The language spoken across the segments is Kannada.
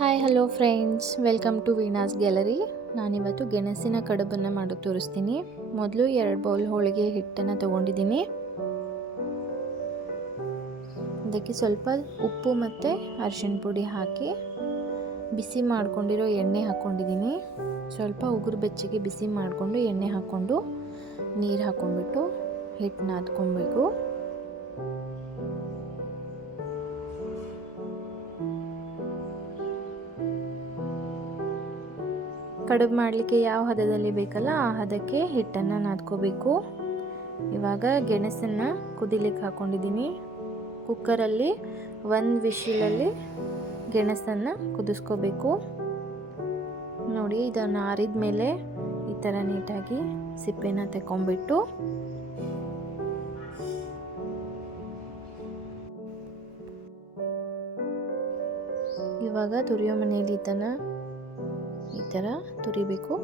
Hi hello friends, welcome to Veena's gallery. ನಾನಿವತ್ತು ಗೆಣಸಿನ ಕಡುಬನ್ನು ಮಾಡಿ ತೋರಿಸ್ತೀನಿ. ಮೊದಲು 2 ಬೌಲ್ ಹೋಳಿಗೆ ಹಿಟ್ಟನ್ನು ತೊಗೊಂಡಿದ್ದೀನಿ. ಅದಕ್ಕೆ ಸ್ವಲ್ಪ ಉಪ್ಪು ಮತ್ತು ಅರಿಶಿಣ ಪುಡಿ ಹಾಕಿ ಬಿಸಿ ಮಾಡ್ಕೊಂಡಿರೋ ಎಣ್ಣೆ ಹಾಕ್ಕೊಂಡಿದ್ದೀನಿ. ಸ್ವಲ್ಪ ಉಗುರು ಬೆಚ್ಚಗೆ ಬಿಸಿ ಮಾಡಿಕೊಂಡು ಎಣ್ಣೆ ಹಾಕ್ಕೊಂಡು ನೀರು ಹಾಕ್ಕೊಂಡ್ಬಿಟ್ಟು ಹಿಟ್ಟು ನಾದ್ಕೊಬೇಕು. ಕಡುಬು ಮಾಡಲಿಕ್ಕೆ ಯಾವ ಹದದಲ್ಲಿ ಬೇಕಲ್ಲ ಆ ಹದಕ್ಕೆ ಹಿಟ್ಟನ್ನು ನಾದ್ಕೋಬೇಕು. ಇವಾಗ ಗೆಣಸನ್ನು ಕುದಿಲಿಕ್ಕೆ ಹಾಕ್ಕೊಂಡಿದ್ದೀನಿ. ಕುಕ್ಕರಲ್ಲಿ 1 ವಿಶಿಲಲ್ಲಿ ಗೆಣಸನ್ನು ಕುದಿಸ್ಕೋಬೇಕು. ನೋಡಿ, ಇದನ್ನು ಆರಿದ ಮೇಲೆ ಈ ಥರ ನೀಟಾಗಿ ಸಿಪ್ಪೆನ ತೆಕ್ಕೊಂಬಿಟ್ಟು ಇವಾಗ ತುರಿಯೋ ಮನೆಯಲ್ಲಿ ಇದನ್ನು ಈ ಥರ ತುರಿಬೇಕು.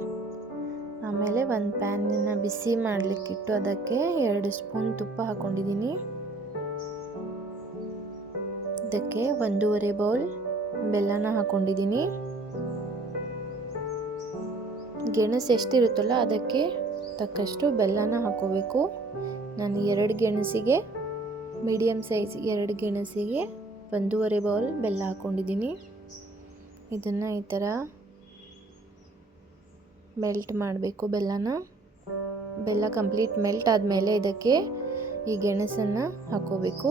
ಆಮೇಲೆ ಒಂದು ಪ್ಯಾನನ್ನು ಬಿಸಿ ಮಾಡಲಿಕ್ಕಿಟ್ಟು ಅದಕ್ಕೆ 2 ಸ್ಪೂನ್ ತುಪ್ಪ ಹಾಕ್ಕೊಂಡಿದ್ದೀನಿ. ಇದಕ್ಕೆ 1.5 ಬೌಲ್ ಬೆಲ್ಲನ ಹಾಕ್ಕೊಂಡಿದ್ದೀನಿ. ಗೆಣಸು ಎಷ್ಟಿರುತ್ತಲ್ಲ ಅದಕ್ಕೆ ತಕ್ಕಷ್ಟು ಬೆಲ್ಲನ ಹಾಕ್ಕೋಬೇಕು. ನಾನು 2 ಗೆಣಸಿಗೆ, ಮೀಡಿಯಮ್ ಸೈಜ್ 2 ಗೆಣಸಿಗೆ 1.5 ಬೌಲ್ ಬೆಲ್ಲ ಹಾಕ್ಕೊಂಡಿದ್ದೀನಿ. ಇದನ್ನು ಈ ಥರ ಮೆಲ್ಟ್ ಮಾಡಬೇಕು. ಬೆಲ್ಲ ಕಂಪ್ಲೀಟ್ ಮೆಲ್ಟ್ ಆದಮೇಲೆ ಇದಕ್ಕೆ ಈ ಗೆಣಸನ್ನು ಹಾಕ್ಕೋಬೇಕು.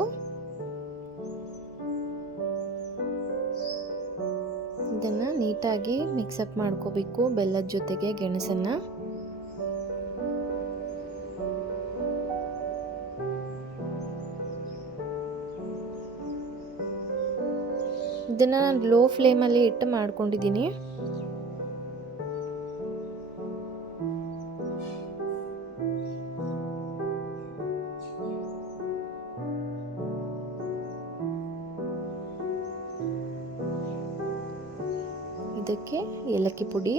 ಇದನ್ನು ನೀಟಾಗಿ ಮಿಕ್ಸಪ್ ಮಾಡ್ಕೋಬೇಕು ಬೆಲ್ಲದ ಜೊತೆಗೆ ಗೆಣಸನ್ನು. ಇದನ್ನು ಲೋ ಫ್ಲೇಮಲ್ಲಿ ಇಟ್ಟು ಮಾಡ್ಕೊಂಡಿದ್ದೀನಿ. ಇದಕ್ಕೆ ಏಲಕ್ಕಿ ಪುಡಿ,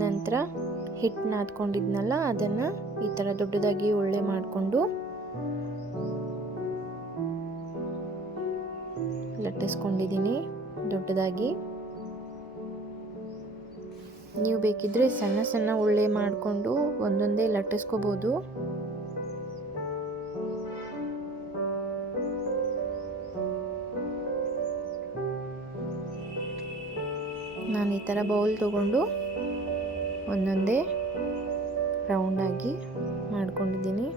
ನಂತರ ಹಿಟ್ಟು ನಾದ್ಕೊಂಡಿದ್ನಲ್ಲ ಅದನ್ನು ಈ ಥರ ದೊಡ್ಡದಾಗಿ ಒಳ್ಳೆ ಮಾಡಿಕೊಂಡು ಲಟ್ಟಿಸ್ಕೊಂಡಿದ್ದೀನಿ ದೊಡ್ಡದಾಗಿ. ನೀವು ಬೇಕಿದ್ರೆ ಸಣ್ಣ ಸಣ್ಣ ಉಳ್ಳೆ ಮಾಡಿಕೊಂಡು ಒಂದೊಂದೇ ಲಟ್ಟಿಸ್ಕೋಬೋದು. ನಾನು ಈ ಥರ ಬೌಲ್ ತೊಗೊಂಡು ಒಂದೊಂದೇ ರೌಂಡಾಗಿ ಮಾಡ್ಕೊಂಡಿದ್ದೀನಿ.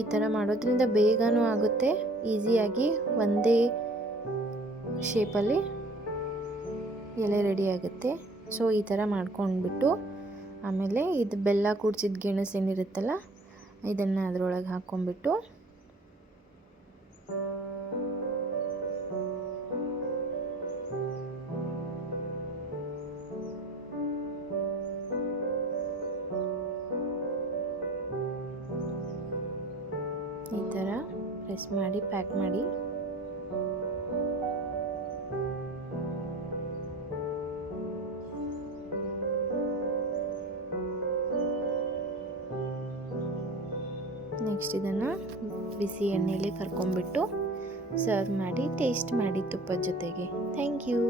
ಈ ಥರ ಮಾಡೋದ್ರಿಂದ ಬೇಗನೂ ಆಗುತ್ತೆ, ಈಸಿಯಾಗಿ ಒಂದೇ ಶೇಪಲ್ಲಿ ಎಲೆ ರೆಡಿ ಆಗುತ್ತೆ. ಸೊ ಈ ಥರ ಮಾಡ್ಕೊಂಡ್ಬಿಟ್ಟು ಆಮೇಲೆ ಇದು ಬೆಲ್ಲ ಕೂಡಿಸಿದ ಗೆಣಸು ಏನಿರುತ್ತಲ್ಲ ಇದನ್ನು ಅದರೊಳಗೆ ಹಾಕ್ಕೊಂಡ್ಬಿಟ್ಟು ಈ ಥರ ಪ್ರೆಸ್ ಮಾಡಿ ಪ್ಯಾಕ್ ಮಾಡಿ ನೆಕ್ಸ್ಟ್ ಇದನ್ನು ಬಿಸಿ ಎಣ್ಣೆಯಲ್ಲಿ ಕರ್ಕೊಂಡ್ಬಿಟ್ಟು ಸರ್ವ್ ಮಾಡಿ ಟೇಸ್ಟ್ ಮಾಡಿ ತುಪ್ಪದ ಜೊತೆಗೆ. Thank you.